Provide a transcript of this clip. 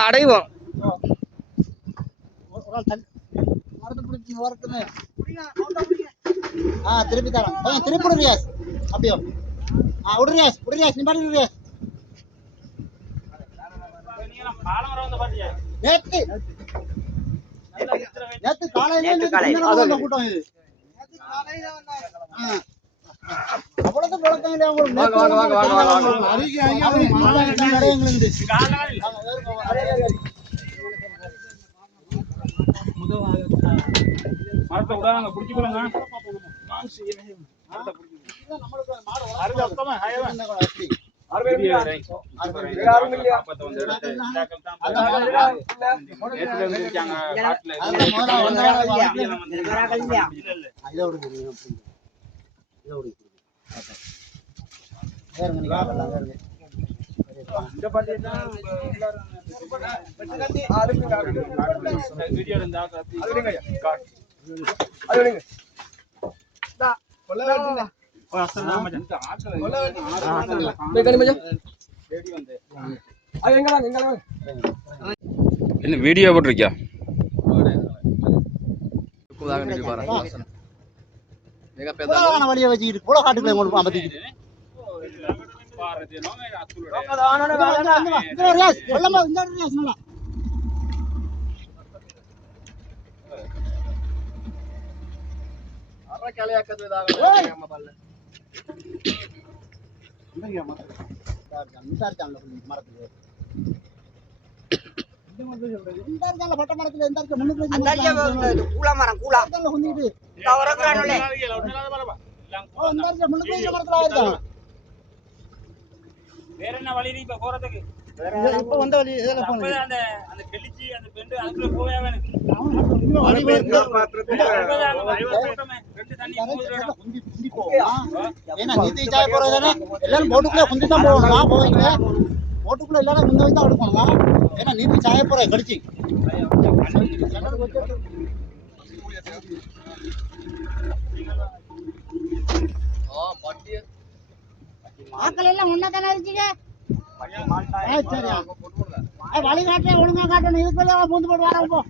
அடைவோம் திருப்பி தரோம் திருப்பி ரியாஸ் அப்படியோ ரியாஸ் நீ பாரு ரியாஸ் நேத்து காலையில கூட்டம் இது அவ்வளவு பழக்கம் இல்லையா மரத்தை விடாங்க பிடிச்சிக்கொள்ளுங்க என்ன வீடியோ போட்டிருக்கியா வழியை வச்சுக்கிட்டு கூட காட்டுக்குள்ள வேற என்ன வழி இப்ப போறதுக்கு இப்ப வந்த வழி அந்த அந்த கெளிச்சி அந்த பெண்டு அதுக்குள்ள போவே வேணும் ஏன்னா நீதி சாய போறதானே எல்லாரும் போட்டுக்குள்ள குந்தி தான் போகணும் போவீங்க போட்டுக்குள்ள எல்லாரும் முன்ன வைத்து எடுக்கணும் ஏன்னா நீதி சாய போற கடிச்சி ஆக்கள் எல்லாம் ஒன்னதானே இருந்துச்சுங்க வழி காட்டுறேன் ஒழுங்கா காட்டணும் இதுக்குள்ள பூந்து போட்டு வரோம்.